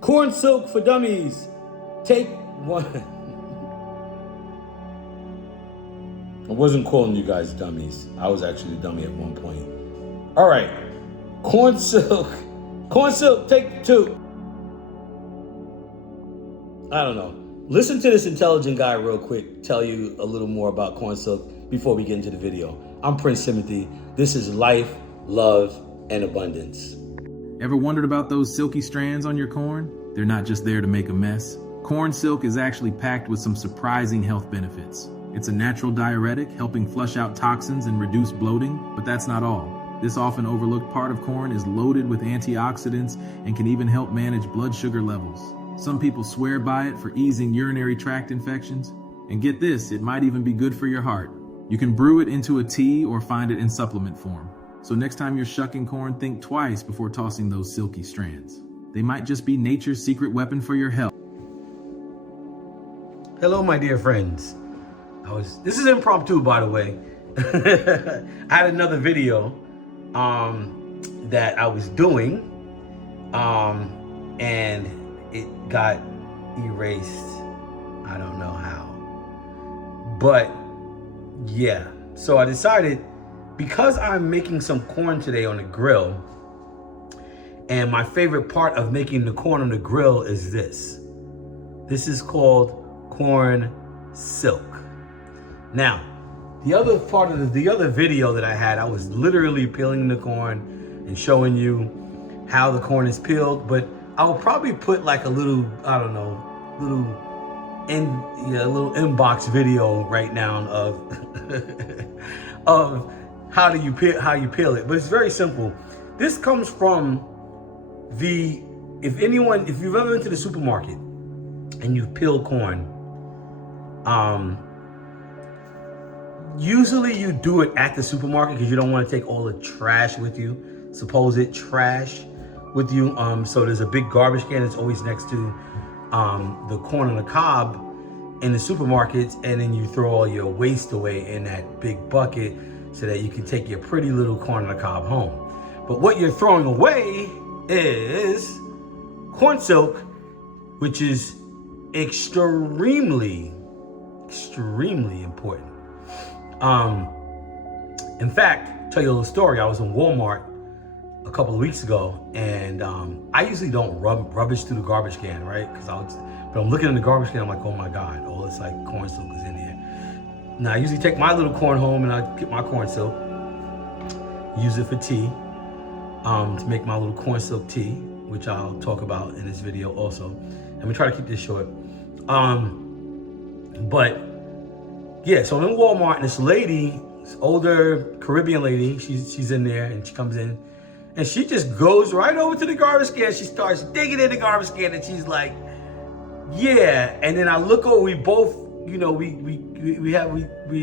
Corn silk for dummies. Take one. I wasn't calling you guys dummies. I was actually a dummy at one point. All right. Corn silk. Corn silk, take two. I don't know. Listen to this intelligent guy real quick tell you a little more about corn silk before we get into the video. I'm Prince Timothy. This is Life, Love, and Abundance. Ever wondered about those silky strands on your corn? They're not just there to make a mess. Corn silk is actually packed with some surprising health benefits. It's a natural diuretic, helping flush out toxins and reduce bloating, but that's not all. This often overlooked part of corn is loaded with antioxidants and can even help manage blood sugar levels. Some people swear by it for easing urinary tract infections. And get this, it might even be good for your heart. You can brew it into a tea or find it in supplement form. So next time you're shucking corn, think twice before tossing those silky strands. They might just be nature's secret weapon for your health. Hello, my dear friends. This is impromptu, by the way. I had another video that I was doing and it got erased. I don't know how. But yeah, so I decided, because I'm making some corn today on the grill, and my favorite part of making the corn on the grill is this. This is called corn silk. Now, the other part of the other video that I had, I was literally peeling the corn and showing you how the corn is peeled, but I'll probably put like a little, I don't know, little inbox video right now of how you peel it. But it's very simple. This comes from if you've ever been to the supermarket and you've peeled corn, usually you do it at the supermarket because you don't want to take all the trash with you, supposed trash with you. So there's a big garbage can that's always next to the corn on the cob in the supermarkets, and then you throw all your waste away in that big bucket so that you can take your pretty little corn on the cob home. But what you're throwing away is corn silk, which is extremely important. In fact, tell you a little story. I was in Walmart a couple of weeks ago, and I usually don't rubbish through the garbage can, right? But I'm looking in the garbage can, I'm like, oh my God, all this like corn silk is in here. Now I usually take my little corn home and I get my corn silk, use it for tea, to make my little corn silk tea, which I'll talk about in this video also. Let me try to keep this short. But yeah, so I'm in Walmart, and this lady, this older Caribbean lady, she's in there, and she comes in and she just goes right over to the garbage can. She starts digging in the garbage can, and she's like, yeah. And then I look over, we both, you know, we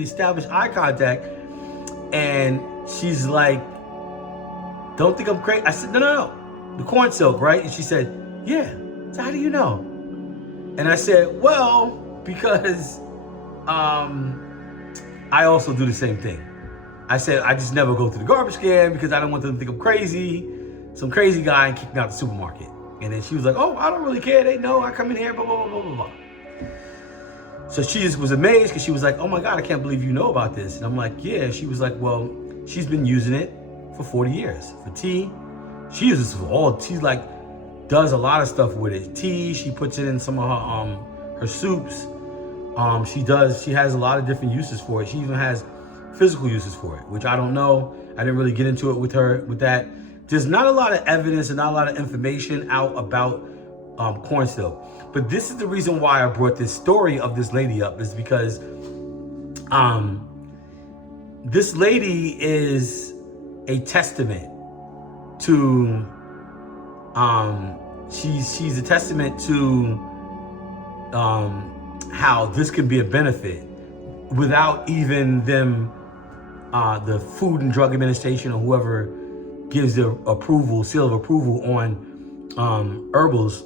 establish eye contact, and she's like, don't think I'm crazy. I said, no, the corn silk, right? And she said, yeah. So how do you know? And I said, well, because I also do the same thing. I said, I just never go to the garbage can because I don't want them to think I'm crazy, some crazy guy, and kick me out the supermarket. And then she was like, oh, I don't really care. They know I come in here, blah, blah, blah, blah, blah. So she just was amazed because she was like, oh my God, I can't believe you know about this. And I'm like, yeah. She was like, well, she's been using it for 40 years for tea. She uses it for all, she's like, does a lot of stuff with it. Tea, she puts it in some of her soups. She has a lot of different uses for it. She even has physical uses for it, which I don't know. I didn't really get into it with her with that. There's not a lot of evidence and not a lot of information out about corn silk. But this is the reason why I brought this story of this lady up, is because this lady is a testament to she's a testament to how this can be a benefit without even them, the Food and Drug Administration or whoever gives the approval, seal of approval on herbals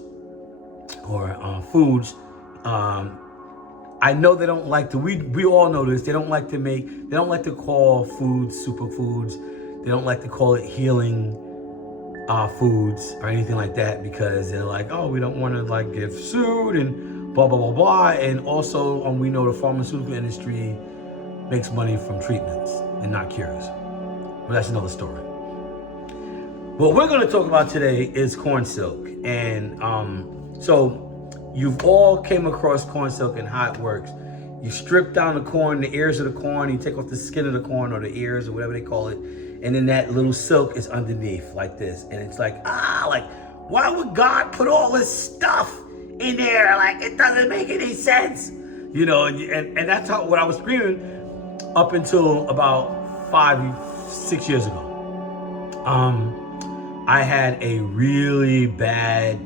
or foods. I know they don't like to, we all know this, they don't like to call foods superfoods. They don't like to call it healing foods or anything like that, because they're like, oh, we don't want to like get sued and blah blah blah blah. And also, we know the pharmaceutical industry makes money from treatments and not cures. But that's another story. What we're going to talk about today is corn silk. And so you've all came across corn silk and how it works. You strip down the corn, the ears of the corn, you take off the skin of the corn or the ears or whatever they call it. And then that little silk is underneath like this. And it's like, why would God put all this stuff in there? Like, it doesn't make any sense. You know, and that's what I was screaming up until about 5-6 years ago. I had a really bad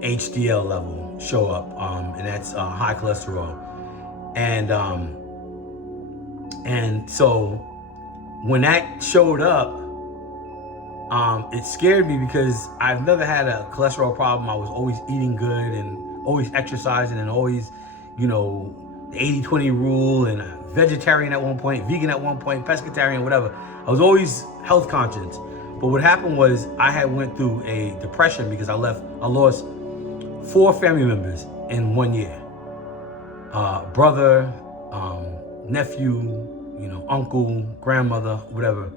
HDL level show up, and that's high cholesterol. And so when that showed up, it scared me because I've never had a cholesterol problem. I was always eating good and always exercising and always, you know, the 80-20 rule, and vegetarian at one point, vegan at one point, pescatarian, whatever. I was always health conscious. But what happened was I had went through a depression because I lost 4 family members in 1 year. Brother, nephew, you know, uncle, grandmother, whatever.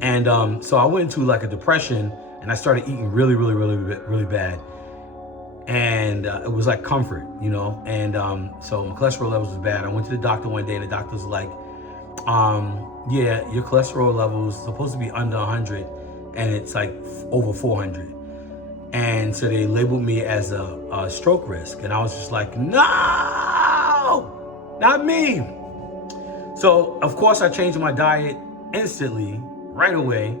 And so I went into like a depression, and I started eating really bad. And it was like comfort, you know. And so my cholesterol levels was bad. I went to the doctor one day, and the doctor was like, yeah, your cholesterol level is supposed to be under 100, and it's like over 400. And so they labeled me as a stroke risk. And I was just like, no, not me. So of course I changed my diet instantly, right away.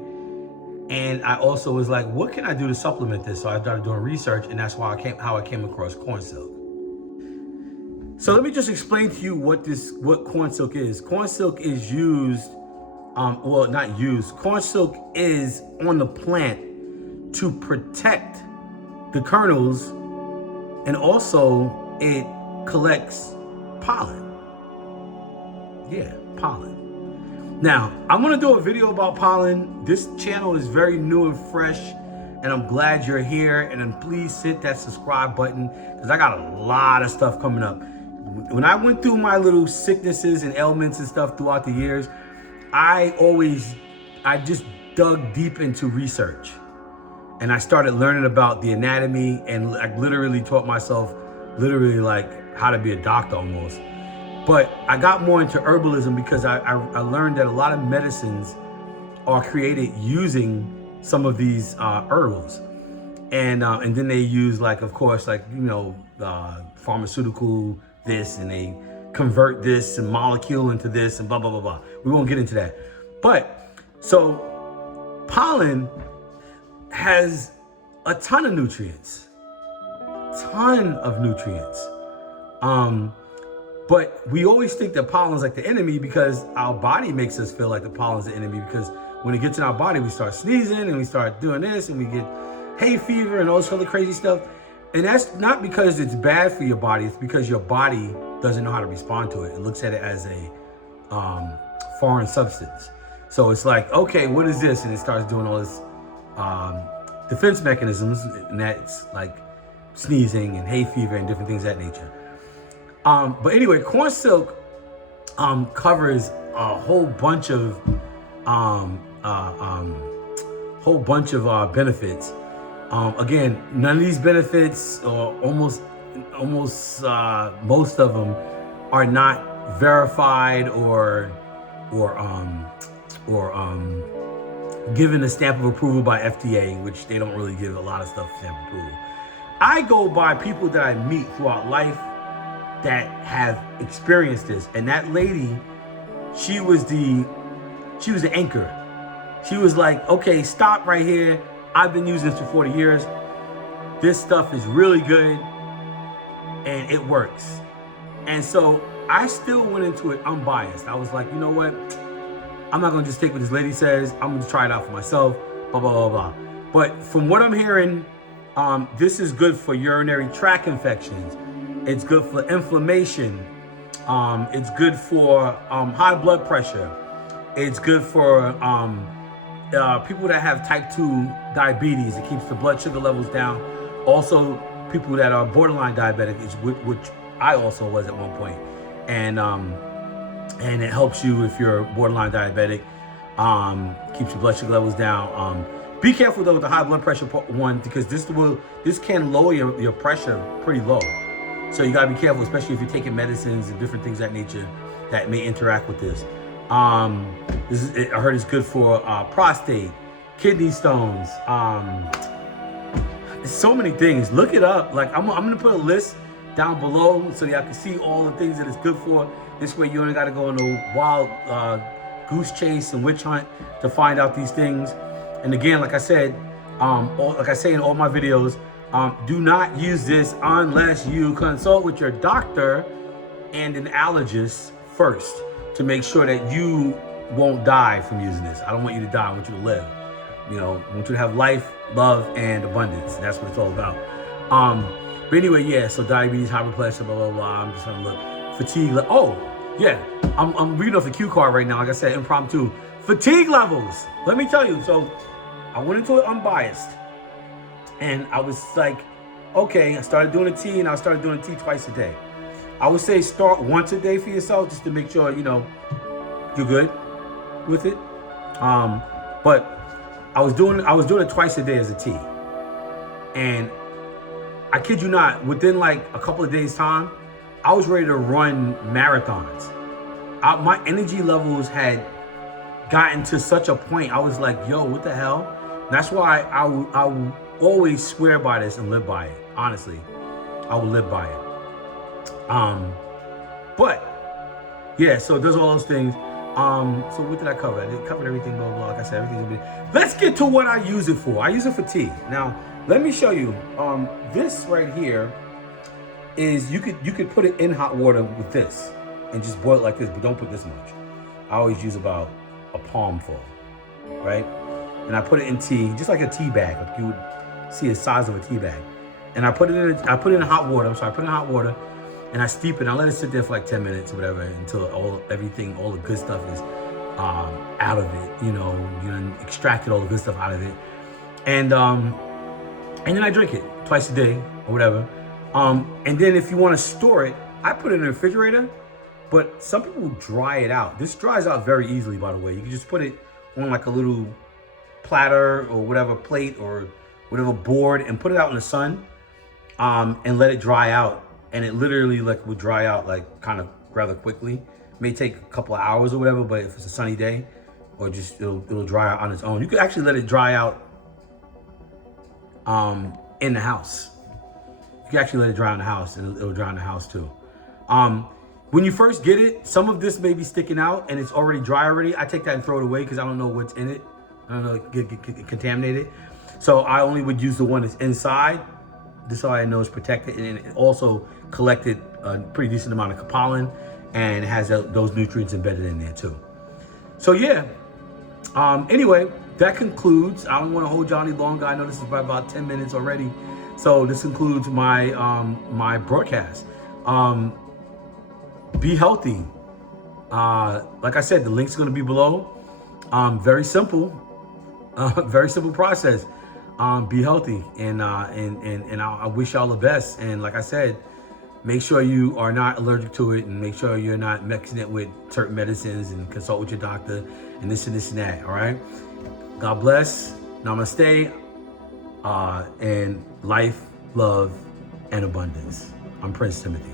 And I also was like, what can I do to supplement this? So I started doing research, and that's how I came across corn silk. So let me just explain to you what corn silk is. Corn silk is used, corn silk is on the plant to protect the kernels, and also it collects pollen. Yeah, pollen. Now, I'm gonna do a video about pollen. This channel is very new and fresh, and I'm glad you're here. And then please hit that subscribe button, because I got a lot of stuff coming up. When I went through my little sicknesses and ailments and stuff throughout the years, I just dug deep into research. And I started learning about the anatomy, and I literally taught myself like how to be a doctor almost. But I got more into herbalism because I learned that a lot of medicines are created using some of these herbals. And then they use, like, of course, like, you know, pharmaceutical this, and they convert this and molecule into this and blah, blah, blah, blah. We won't get into that. But so pollen has a ton of nutrients. But we always think that pollen's like the enemy, because our body makes us feel like the pollen's the enemy, because when it gets in our body, we start sneezing and we start doing this and we get hay fever and all this other crazy stuff. And that's not because it's bad for your body. It's because your body doesn't know how to respond to it. It looks at it as a foreign substance. So it's like, okay, what is this? And it starts doing all this defense mechanisms, and that's like sneezing and hay fever and different things of that nature. But anyway, corn silk covers a whole bunch of benefits. Again, none of these benefits, or almost most of them, are not verified or given a stamp of approval by FDA, which they don't really give a lot of stuff stamp of approval. I go by people that I meet throughout life that have experienced this. And that lady, she was the anchor. She was like, okay, stop right here. I've been using this for 40 years. This stuff is really good and it works. And so I still went into it unbiased. I was like, you know what? I'm not gonna just take what this lady says. I'm gonna try it out for myself, blah, blah, blah, blah. But from what I'm hearing, this is good for urinary tract infections. It's good for inflammation. It's good for high blood pressure. It's good for people that have type 2 diabetes, it keeps the blood sugar levels down. Also, people that are borderline diabetic, which I also was at one point, and it helps you if you're borderline diabetic. Keeps your blood sugar levels down. Be careful though with the high blood pressure one, because this can lower your pressure pretty low. So you gotta be careful, especially if you're taking medicines and different things of that nature that may interact with this. I heard it's good for prostate, kidney stones. So many things. Look it up. Like I'm gonna put a list down below so y'all can see all the things that it's good for. This way you only gotta go on a wild goose chase and witch hunt to find out these things. And again, like I said, like I say in all my videos, do not use this unless you consult with your doctor and an allergist first to make sure that you won't die from using this. I don't want you to die. I want you to live. You know, I want you to have life, love, and abundance. That's what it's all about. But anyway, yeah, so diabetes, high blood pressure, blah, blah, blah. I'm just gonna look. Fatigue. Oh, yeah. I'm reading off the cue card right now. Like I said, impromptu. Fatigue levels. Let me tell you. So I went into it unbiased. And I was like, okay, I started doing a tea, and I started doing a tea twice a day. I would say start once a day for yourself, just to make sure, you know, you're good with it. But I was doing it twice a day as a tea. And I kid you not, within like a couple of days time, I was ready to run marathons. My energy levels had gotten to such a point. I was like, yo, what the hell? That's why I will always swear by this and live by it. Honestly, I will live by it. But yeah, so it does all those things. So what did I cover? I did cover everything, blah, blah. Like I said, everything's gonna be. Let's get to what I use it for. I use it for tea. Now, let me show you. This right here is you could put it in hot water with this and just boil it like this, but don't put this much. I always use about a palmful, right? And I put it in tea, just like a tea bag. Like you would see the size of a tea bag. And I put it in hot water. I put it in hot water, and I steep it. And I let it sit there for like 10 minutes or whatever until all the good stuff is out of it. You know, extracted all the good stuff out of it. And then I drink it twice a day or whatever. And then if you want to store it, I put it in the refrigerator. But some people dry it out. This dries out very easily, by the way. You can just put it on like a little platter or whatever plate or whatever board and put it out in the sun, and let it dry out. And it literally like would dry out like kind of rather quickly. It may take a couple of hours or whatever, but if it's a sunny day, or just it'll dry out on its own. You could actually let it dry out in the house. You can actually let it dry in the house, and it'll dry in the house too. When you first get it, some of this may be sticking out and it's already dry already. I take that and throw it away because I don't know what's in it. I don't know, it get contaminated. So I only would use the one that's inside. This way I know it's protected, and it also collected a pretty decent amount of pollen, and it has those nutrients embedded in there too. So yeah, anyway, that concludes. I don't want to hold y'all any longer. I know this is about 10 minutes already. So this concludes my my broadcast. Be healthy. Like I said, the link's going to be below. Very simple. Very simple process. Be healthy, and I wish y'all the best. And like I said, make sure you are not allergic to it, and make sure you're not mixing it with certain medicines, and consult with your doctor, and this and that. All right. God bless. Namaste. And life, love, and abundance. I'm Prince Timothy.